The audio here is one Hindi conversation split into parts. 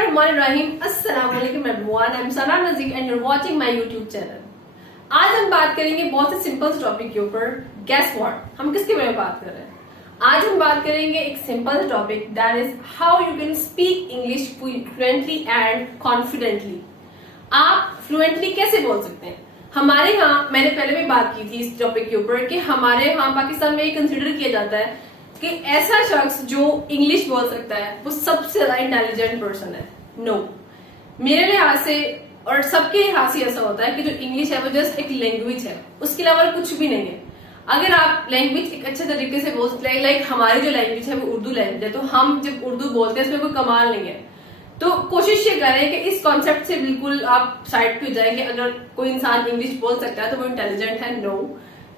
बिस्मिल्लाहिर्रहमानिर्रहीम। अस्सलाम वालेकुम everyone, I am Sana Nazir and you are watching my YouTube channel. आज हम बात करेंगे बहुत ही सिंपल टॉपिक के ऊपर। गेस व्हाट, हम किसके बारे में बात कर रहे हैं? आज हम बात करेंगे एक simple topic, that is how you can speak English fluently and confidently. आप फ्लुएंटली कैसे बोल सकते हैं? हमारे यहाँ, मैंने पहले भी बात की थी इस टॉपिक के ऊपर कि हमारे यहाँ पाकिस्तान में ये कंसिडर किया जाता है कि ऐसा शख्स जो इंग्लिश बोल सकता है वो सबसे ज्यादा इंटेलिजेंट पर्सन है। नो, मेरे लिहाज से और सबके लिहाज से ऐसा होता है कि जो इंग्लिश है वो जस्ट एक लैंग्वेज है, उसके अलावा कुछ भी नहीं है। अगर आप लैंग्वेज एक अच्छे तरीके से बोल सकते हैं, लाइक हमारी जो लैंग्वेज है वो उर्दू लैंग्वेज है, तो हम जब उर्दू बोलते हैं इसमें कोई कमाल नहीं है। तो कोशिश ये करें कि इस कॉन्सेप्ट से बिल्कुल आप साइड पे जाएं कि अगर कोई इंसान इंग्लिश बोल सकता है तो वो इंटेलिजेंट है। नो,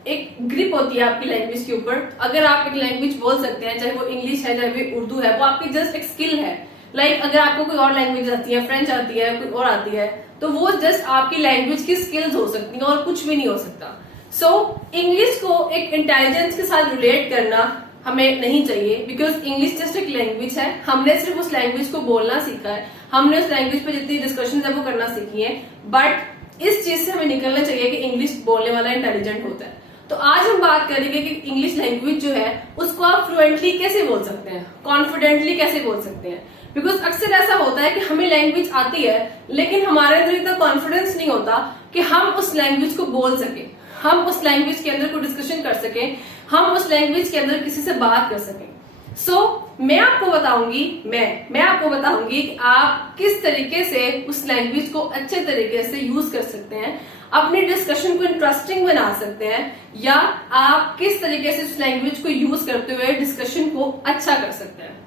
एक ग्रिप होती है आपकी लैंग्वेज के ऊपर। अगर आप एक लैंग्वेज बोल सकते हैं, चाहे वो इंग्लिश है चाहे वो उर्दू है, वो आपकी जस्ट एक स्किल है। लाइक अगर आपको कोई और लैंग्वेज आती है, फ्रेंच आती है, कोई और आती है, तो वो जस्ट आपकी लैंग्वेज की स्किल्स हो सकती है और कुछ भी नहीं हो सकता। सो इंग्लिश को एक इंटेलिजेंस के साथ रिलेट करना हमें नहीं चाहिए, बिकॉज इंग्लिश जस्ट एक लैंग्वेज है। हमने सिर्फ उस लैंग्वेज को बोलना सीखा है, हमने उस लैंग्वेज पे जितनी डिस्कशन है वो करना सीखी है, बट इस चीज से हमें निकलना चाहिए कि इंग्लिश बोलने वाला इंटेलिजेंट होता है। तो आज हम बात करेंगे कि इंग्लिश लैंग्वेज जो है उसको आप फ्लुएंटली कैसे बोल सकते हैं, कॉन्फिडेंटली कैसे बोल सकते हैं। बिकॉज अक्सर ऐसा होता है कि हमें लैंग्वेज आती है लेकिन हमारे अंदर इतना कॉन्फिडेंस नहीं होता कि हम उस लैंग्वेज को बोल सके, हम उस लैंग्वेज के अंदर कोई डिस्कशन कर सके, हम उस लैंग्वेज के अंदर किसी से बात कर सके। मैं आपको बताऊंगी कि आप किस तरीके से उस लैंग्वेज को अच्छे तरीके से यूज कर सकते हैं, अपनी डिस्कशन को इंटरेस्टिंग बना सकते हैं, या आप किस तरीके से उस लैंग्वेज को यूज करते हुए डिस्कशन को अच्छा कर सकते हैं।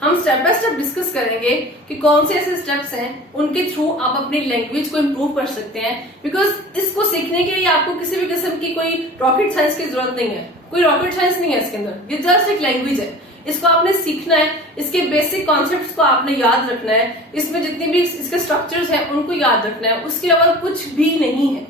हम स्टेप बाय स्टेप डिस्कस करेंगे कि कौन से ऐसे स्टेप्स हैं उनके थ्रू आप अपनी लैंग्वेज को इम्प्रूव कर सकते हैं। बिकॉज इसको सीखने के लिए आपको किसी भी किस्म की कोई रॉकेट साइंस की जरूरत नहीं है, कोई रॉकेट साइंस नहीं है इसके अंदर। ये जस्ट एक लैंग्वेज है, इसको आपने सीखना है, इसके बेसिक कॉन्सेप्ट्स को आपने याद रखना है, इसमें जितने भी इसके स्ट्रक्चर्स हैं उनको याद रखना है, उसके अलावा कुछ भी नहीं है।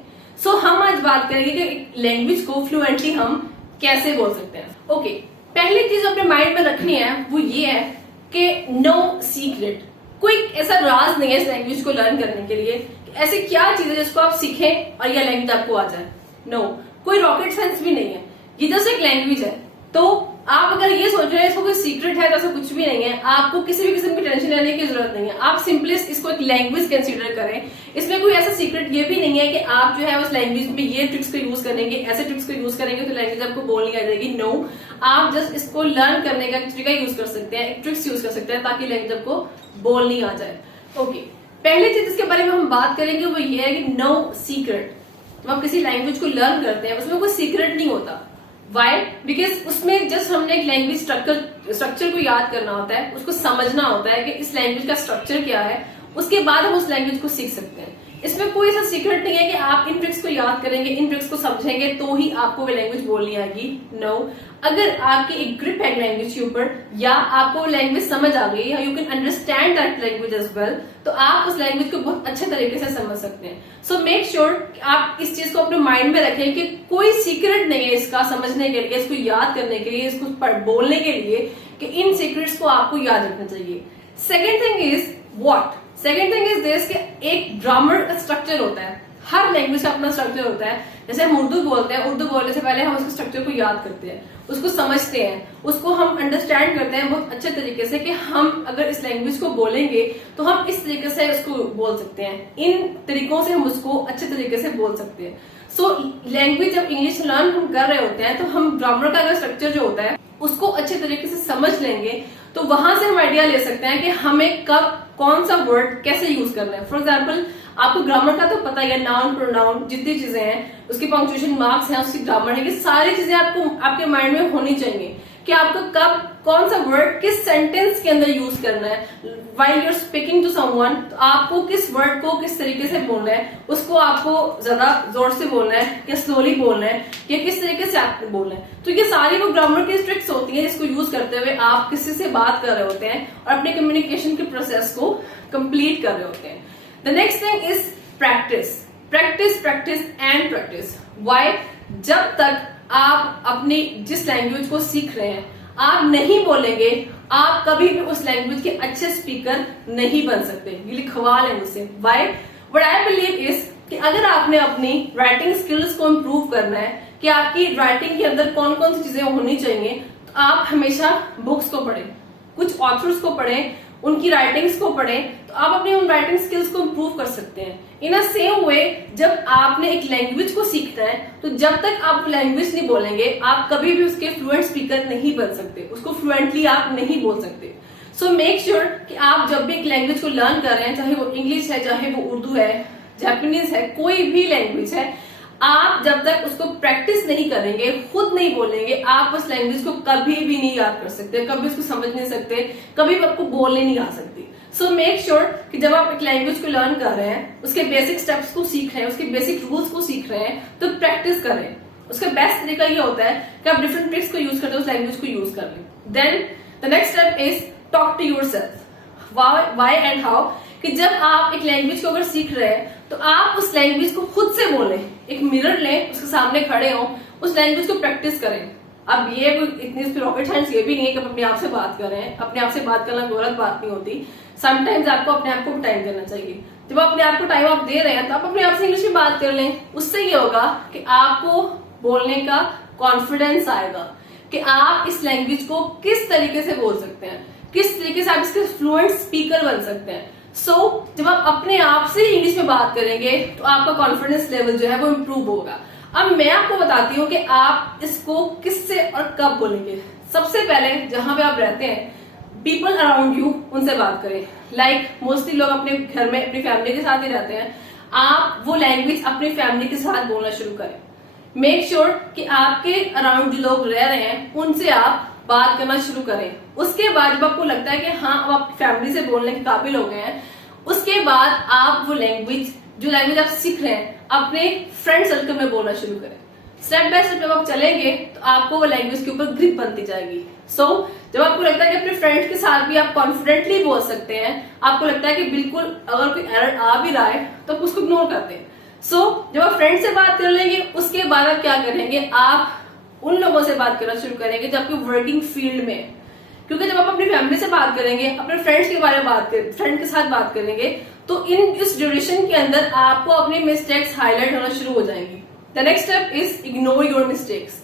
हम आज बात करेंगे कि लैंग्वेज को फ्लुएंटली हम कैसे बोल सकते हैं। ओके, पहली चीज अपने माइंड में रखनी है वो ये है कि नो सीक्रेट, कोई ऐसा राज नहीं है इस लैंग्वेज को लर्न करने के लिए कि ऐसी क्या चीज है जिसको आप सीखें और यह लैंग्वेज आपको आ जाए। नो, कोई रॉकेट साइंस भी नहीं है, ये जस्ट एक लैंग्वेज है। तो आप अगर ये सोच रहे हैं इसको कोई सीक्रेट है तो ऐसा कुछ भी नहीं है, आपको किसी भी किस्म की टेंशन लेने की जरूरत नहीं है। आप सिंपली इसको एक लैंग्वेज कंसीडर करें, इसमें कोई ऐसा सीक्रेट ये भी नहीं है कि आप जो है उस लैंग्वेज में ये ट्रिक्स को यूज करेंगे, ऐसे ट्रिक्स को यूज करेंगे तो लैंग्वेज आपको बोलनी आ जाएगी। नो, आप जस्ट इसको लर्न करने का तरीका यूज कर सकते हैं, एक ट्रिक्स यूज कर सकते हैं ताकि लैंग्वेज आपको बोलनी आ जाए। ओके, पहली चीज इसके बारे में हम बात करेंगे वो ये है कि नो सीक्रेट। जब आप किसी लैंग्वेज को लर्न करते हैं उसमें कोई सीक्रेट नहीं होता। वाई? बिकॉज उसमें जस्ट हमने एक लैंग्वेज स्ट्रक्चर को याद करना होता है, उसको समझना होता है कि इस लैंग्वेज का स्ट्रक्चर क्या है, उसके बाद हम उस लैंग्वेज को सीख सकते हैं। इसमें कोई ऐसा सीक्रेट नहीं है कि आप इन ट्रिक्स को याद करेंगे, इन ट्रिक्स को समझेंगे तो ही आपको वो लैंग्वेज बोलनी आएगी। नो, अगर आपकी एक ग्रिप है लैंग्वेज के ऊपर या आपको लैंग्वेज समझ आ गई, you can understand that language as well, तो आप उस लैंग्वेज को बहुत अच्छे तरीके से समझ सकते हैं। मेक श्योर आप इस चीज को अपने माइंड में रखें कि कोई सीक्रेट नहीं है इसका समझने के लिए, इसको याद करने के लिए, इसको बोलने के लिए, कि इन सीक्रेट्स को आपको याद रखना चाहिए। Second thing is what? Second thing is this कि एक ग्रामर का स्ट्रक्चर होता है, हर लैंग्वेज का अपना स्ट्रक्चर होता है। जैसे हम उर्दू बोलते हैं, उर्दू बोलने से पहले हम उसके स्ट्रक्चर को याद करते हैं, उसको समझते हैं, उसको हम अंडरस्टैंड करते हैं बहुत अच्छे तरीके से कि हम अगर इस लैंग्वेज को बोलेंगे तो हम इस तरीके से उसको बोल सकते हैं, इन तरीकों से हम उसको अच्छे तरीके से बोल सकते हैं। लैंग्वेज जब इंग्लिश लर्न हम कर रहे होते हैं तो हम ग्रामर का अगर स्ट्रक्चर जो होता है उसको अच्छे तरीके से समझ लेंगे तो वहां से हम आइडिया ले सकते हैं कि हमें कब कौन सा वर्ड कैसे यूज करना है। फॉर एग्जाम्पल, आपको ग्रामर का तो पता ही है, नाउन प्रोनाउन जितनी चीजें हैं, उसके पंक्चुएशन मार्क्स हैं, उसकी ग्रामर है, ये सारी चीजें आपको आपके माइंड में होनी चाहिए कि आपको कब कौन सा वर्ड किस सेंटेंस के अंदर यूज करना है। While you are speaking to someone, तो आपको किस वर्ड को किस तरीके से बोलना है, उसको आपको ज्यादा जोर से बोलना है या स्लोली बोलना है या किस तरीके से आपको बोलना है। तो ये सारी वो ग्रामर की ट्रिक्स होती है जिसको यूज करते हुए आप किसी से बात कर रहे होते हैं और अपने कम्युनिकेशन के प्रोसेस को कंप्लीट कर रहे होते हैं। The next thing is practice, practice, practice and practice. Why? जब तक आप अपनी जिस लैंग्वेज को सीख रहे हैं आप नहीं बोलेंगे, आप कभी भी उस लैंग्वेज के अच्छे स्पीकर नहीं बन सकते। ये लिखवा लें मुझसे। Why? What I believe is कि अगर आपने अपनी राइटिंग स्किल्स को इम्प्रूव करना है कि आपकी राइटिंग के अंदर कौन कौन सी चीजें होनी चाहिए, तो आप हमेशा बुक्स को पढ़ें, कुछ ऑथर्स को पढ़ें, उनकी राइटिंग्स को पढ़ें, तो आप अपनी उन राइटिंग स्किल्स को इम्प्रूव कर सकते हैं। इन अ सेम वे, जब आपने एक लैंग्वेज को सीखना है तो जब तक आप लैंग्वेज नहीं बोलेंगे आप कभी भी उसके फ्लुएंट स्पीकर नहीं बन सकते, उसको फ्लुएंटली आप नहीं बोल सकते। सो मेक श्योर कि आप जब भी एक लैंग्वेज को लर्न कर रहे हैं, चाहे वो इंग्लिश है, चाहे वो उर्दू है, जापानीज है, कोई भी लैंग्वेज है, आप जब तक उसको प्रैक्टिस नहीं करेंगे, खुद नहीं बोलेंगे, आप उस लैंग्वेज को कभी भी नहीं याद कर सकते, कभी उसको समझ नहीं सकते, कभी भी आपको बोलने नहीं आ सकती। सो मेक श्योर कि जब आप एक लैंग्वेज को लर्न कर रहे हैं, उसके बेसिक स्टेप्स को सीख रहे हैं, उसके बेसिक रूल्स को सीख रहे हैं, तो प्रैक्टिस करें। उसका बेस्ट तरीका ये होता है कि आप डिफरेंट ट्रिक्स को यूज करते हैं, उस लैंग्वेज को यूज कर लें। Then the next step is talk to yourself. Why and how? कि जब आप एक लैंग्वेज को अगर सीख रहे हैं तो आप उस लैंग्वेज को खुद से बोलें, एक मिरर लें, उसके सामने खड़े हो, उस लैंग्वेज को प्रैक्टिस करें। अब ये कोई इतनी रॉकेट साइंस ये भी नहीं है कि आप अपने आप से बात कर रहे हैं। अपने आप से बात करना गलत बात नहीं होती। समटाइम्स आपको अपने आप को टाइम देना चाहिए। जब अपने आप को टाइम आप दे रहे हैं तो आप अपने आप से इंग्लिश में बात कर लें। उससे ये होगा कि आपको बोलने का कॉन्फिडेंस आएगा कि आप इस लैंग्वेज को किस तरीके से बोल सकते हैं, किस तरीके से आप इसके फ्लुएंट स्पीकर बन सकते हैं। जब आप अपने आप से इंग्लिश में बात करेंगे तो आपका कॉन्फिडेंस लेवल जो है वो इम्प्रूव होगा। अब मैं आपको बताती हूँ कि आप इसको किससे और कब बोलेंगे। सबसे पहले जहां पे आप रहते हैं, पीपल अराउंड यू, उनसे बात करें। लाइक मोस्टली लोग अपने घर में अपनी फैमिली के साथ ही रहते हैं, आप वो लैंग्वेज अपनी फैमिली के साथ बोलना शुरू करें। मेक श्योर कि आपके अराउंड जो लोग रह रहे हैं उनसे आप बात करना शुरू करें। उसके बाद जब आपको लगता है कि हाँ अब आप फैमिली से बोलने के काबिल हो गए हैं, उसके बाद आप वो लैंग्वेज, जो लैंग्वेज आप सीख रहे हैं, अपने फ्रेंड सर्कल में बोलना शुरू करें। स्टेप बाय स्टेप जब आप चलेंगे तो आपको वो लैंग्वेज के ऊपर ग्रिप बनती जाएगी। जब आपको लगता है कि अपने फ्रेंड्स के साथ भी आप कॉन्फिडेंटली बोल सकते हैं, आपको लगता है कि बिल्कुल अगर कोई एरर आ भी रहा है तो आप उसको इग्नोर करते हैं। जब आप फ्रेंड से बात कर लेंगे, उसके बाद आप क्या करेंगे, आप उन लोगों से बात करना शुरू करेंगे जो आपके वर्किंग फील्ड में है। क्योंकि जब आप अपनी फैमिली से बात करेंगे, अपने फ्रेंड्स के बारे में फ्रेंड के साथ बात करेंगे, तो इस ड्यूरेशन के अंदर आपको अपनी मिस्टेक्स हाईलाइट होना शुरू हो जाएंगी। The next step is ignore your mistakes.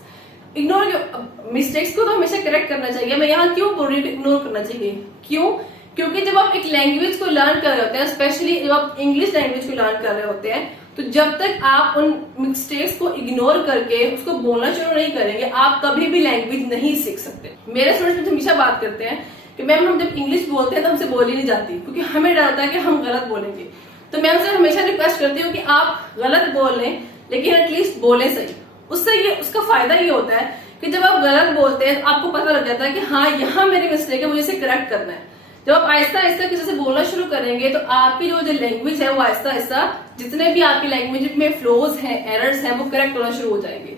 Ignore your mistakes को तो हमेशा करेक्ट करना चाहिए। मैं यहाँ क्यों बोल रही हूँ इग्नोर करना चाहिए? क्यों? क्योंकि जब आप एक लैंग्वेज को लर्न कर रहे होते हैं, स्पेशली जब आप इंग्लिश लैंग्वेज को लर्न कर रहे होते हैं, तो जब तक आप उन मिस्टेक्स को इग्नोर करके उसको बोलना शुरू नहीं करेंगे, आप कभी भी लैंग्वेज नहीं सीख सकते। मेरे स्टूडेंट्स मुझे हमेशा बात करते हैं कि मैम हम जब इंग्लिश बोलते हैं तो हमसे बोली नहीं जाती, क्योंकि हमें डर होता है कि हम गलत बोलेंगे। तो मैं उनसे हमेशा रिक्वेस्ट करती हूँ कि आप गलत बोल लें, लेकिन एटलीस्ट बोले सही। उसका फायदा ये होता है कि जब आप गलत बोलते हैं आपको पता लग जाता है कि हाँ यहाँ मेरी मिस्टेक है, मुझे इसे करेक्ट करना है। जब आप आहिस्ता आहिस्ता किसी से बोलना शुरू करेंगे तो आपकी जो लैंग्वेज है वो आहिस्ता आहिस्ता, जितने भी आपकी लैंग्वेज में फ्लोज हैं, एरर्स हैं, वो करेक्ट होना शुरू हो जाएंगे।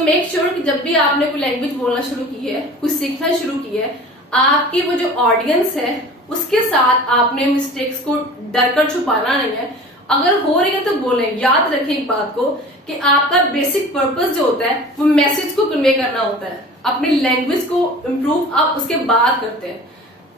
मेक श्योर कि जब भी आपने कोई लैंग्वेज बोलना शुरू की है, कुछ सीखना शुरू की है, आपकी वो जो ऑडियंस है उसके साथ आपने मिस्टेक्स को डर कर छुपाना नहीं है। अगर हो रही है तो बोलें। याद रखें एक बात को कि आपका बेसिक पर्पस जो होता है वो मैसेज को कन्वे करना होता है। अपनी लैंग्वेज को इम्प्रूव आप उसके बाद करते हैं।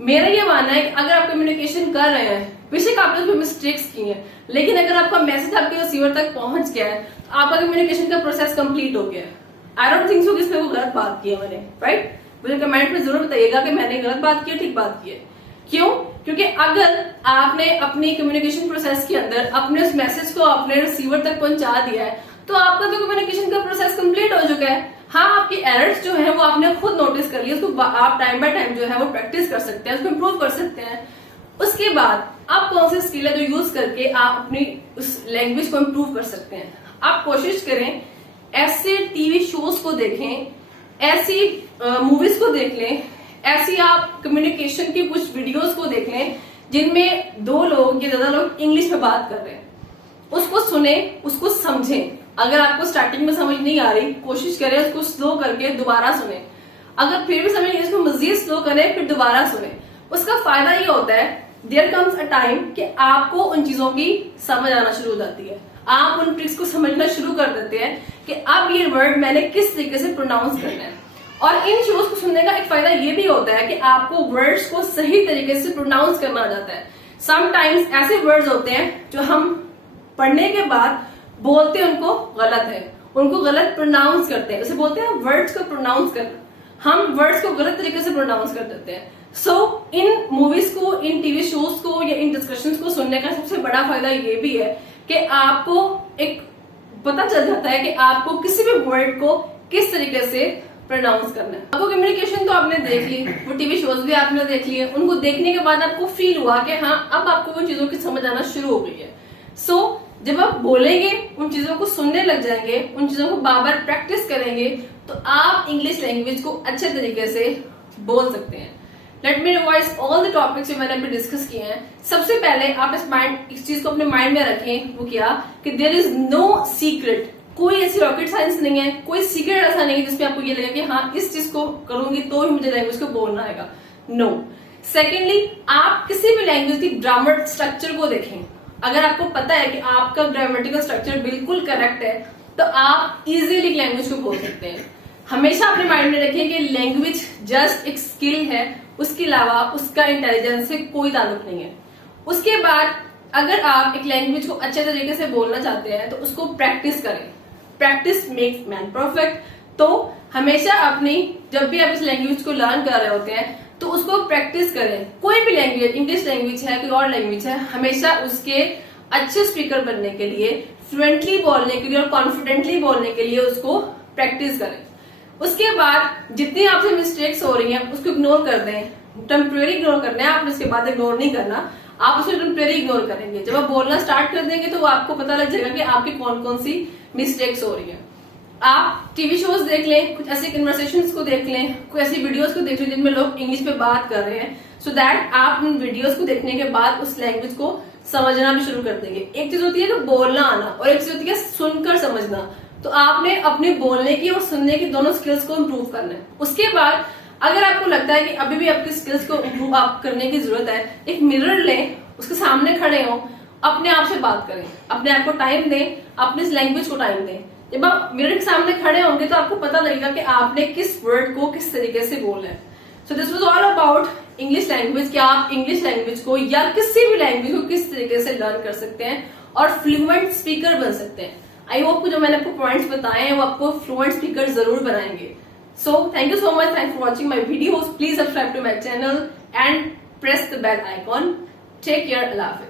मेरा ये मानना है कि अगर आप कम्युनिकेशन कर रहे हैं, बेशक आपने उसमें मिस्टेक्स की हैं, लेकिन अगर आपका मैसेज आपके रिसीवर तक पहुंच गया है तो आपका कम्युनिकेशन का प्रोसेस कंप्लीट हो गया है। आई डोंट थिंक सो कि इसमें वो गलत बात की है मैंने, राइट? मुझे कमेंट में जरूर बताइएगा कि मैंने गलत बात की है, ठीक बात की है। क्यों? क्योंकि अगर आपने अपनी कम्युनिकेशन प्रोसेस के अंदर अपने उस मैसेज को अपने रिसीवर तक पहुंचा दिया है तो आपका तो कम्युनिकेशन का प्रोसेस कंप्लीट हो चुका है। हाँ, आपकी एरर्स जो है वो आपने खुद नोटिस कर लिया, उसको आप टाइम बाय टाइम जो है वो प्रैक्टिस कर सकते हैं, उसको इम्प्रूव कर सकते हैं। उसके बाद आप कौन सी स्किल है जो यूज करके आप अपनी उस लैंग्वेज को इम्प्रूव कर सकते हैं। आप कोशिश करें, ऐसे टीवी शोज को देखें, ऐसी मूवीज को देख लें, ऐसी आप कम्युनिकेशन की कुछ वीडियोस को देख लें जिनमें दो लोग या ज्यादा लोग इंग्लिश में बात कर रहे हैं। उसको सुने, उसको समझें। अगर आपको स्टार्टिंग में समझ नहीं आ रही, कोशिश करें उसको स्लो करके दोबारा सुने। अगर फिर भी समझ नहीं, इसको मजीद स्लो करें, फिर दोबारा सुने। उसका फायदा ये होता है, देयर कम्स अ टाइम कि आपको उन चीजों की समझ आना शुरू हो जाती है। आप उन ट्रिक्स को समझना शुरू कर देते हैं कि अब ये वर्ड मैंने किस तरीके से प्रोनाउंस करना है। और इन शोज को सुनने का एक फायदा ये भी होता है कि आपको वर्ड्स को सही तरीके से प्रोनाउंस करना आ जाता है। समटाइम्स ऐसे वर्ड्स होते हैं जो हम पढ़ने के बाद बोलते उनको गलत है, उनको गलत प्रोनाउंस करते हैं, उसे बोलते हैं वर्ड्स को प्रोनाउंस करना। हम वर्ड्स को गलत तरीके से प्रोनाउंस कर देते हैं। सो इन मूवीज को, इन टीवी शोज को या इन डिस्कशंस को सुनने का सबसे बड़ा फायदा ये भी है कि आपको एक पता चल जाता है कि आपको किसी भी वर्ड को किस तरीके से प्रोनाउंस करना है। आपको कम्युनिकेशन तो आपने देख ली, वो टीवी शोज भी आपने देख लिए, उनको देखने के बाद आपको फील हुआ कि हाँ अब आपको उन चीजों की समझ आना शुरू हो गई है। सो जब आप बोलेंगे, उन चीजों को सुनने लग जाएंगे, उन चीजों को बार बार प्रैक्टिस करेंगे, तो आप इंग्लिश लैंग्वेज को अच्छे तरीके से बोल सकते हैं। Let me revise all the topics जो मैंने अभी डिस्कस किए हैं। सबसे पहले आप इस चीज को अपने माइंड में रखें, वो क्या कि देयर इज नो सीक्रेट। कोई ऐसी रॉकेट साइंस नहीं है, कोई सीक्रेट ऐसा नहीं है जिसमें आपको ये लगे कि हाँ इस चीज को करूंगी तो ही मुझे लैंग्वेज को बोलना आएगा। नो। सेकेंडली, आप किसी भी लैंग्वेज की ग्रामर स्ट्रक्चर को देखें। अगर आपको पता है कि आपका ग्रामेटिकल स्ट्रक्चर बिल्कुल करेक्ट है तो आप इजीली लैंग्वेज को बोल सकते हैं। हमेशा अपने माइंड में रखें कि लैंग्वेज जस्ट एक स्किल है, उसके अलावा उसका इंटेलिजेंस से कोई ताल्लुक नहीं है। उसके बाद अगर आप एक लैंग्वेज को अच्छे तरीके से बोलना चाहते हैं तो उसको प्रैक्टिस करें। Practice makes man perfect. तो हमेशा अपनी जब भी आप इस लैंग्वेज को लर्न कर रहे होते हैं तो उसको प्रैक्टिस करें। कोई भी लैंग्वेज, इंग्लिश लैंग्वेज है, कोई और लैंग्वेज है, हमेशा उसके अच्छे स्पीकर बनने के लिए, फ्लुएंटली बोलने के लिए और कॉन्फिडेंटली बोलने के लिए उसको प्रैक्टिस करें। उसके बाद जितनी आपसे मिस्टेक्स हो रही हैं उसको इग्नोर कर दें। टेम्परेरी इग्नोर करना है, आपने इसके बाद इग्नोर नहीं करना, आप उसको टेम्परेरी इग्नोर करेंगे। जब आप बोलना स्टार्ट कर देंगे तो आपको पता लग जाएगा कि आपकी कौन कौन सी मिस्टेक्स हो रही है। आप टीवी शोज देख लें, कुछ ऐसे कन्वर्सेशंस को देख लें, कुछ ऐसी वीडियोस को देख लें जिनमें लोग इंग्लिश में बात कर रहे हैं, सो दैट आप उन वीडियोस को देखने के बाद उस लैंग्वेज को समझना भी शुरू कर देंगे। एक चीज होती है कि बोलना आना और एक चीज होती है सुनकर समझना। तो आपने अपने बोलने की और सुनने की दोनों स्किल्स को इम्प्रूव करना है। उसके बाद अगर आपको लगता है कि अभी भी आपकी स्किल्स को इम्प्रूव आप करने की जरूरत है, एक मिरर लें, उसके सामने खड़े हो, अपने आप से बात करें, अपने आप को टाइम दें, अपने इस लैंग्वेज को टाइम दें। जब आप मिरर के सामने खड़े होंगे तो आपको पता लगेगा कि आपने किस वर्ड को किस तरीके से बोलना है। So this was all about English language, कि आप इंग्लिश लैंग्वेज को या किसी भी लैंग्वेज को किस तरीके से लर्न कर सकते हैं और फ्लुएंट स्पीकर बन सकते हैं। आई होप जो मैंने आपको पॉइंट्स बताए हैं वो आपको फ्लुएंट स्पीकर जरूर बनाएंगे। So thank you so much, thanks for watching my videos. Please subscribe to my channel and press the bell icon. Take care, अल्लाह हाफिज़।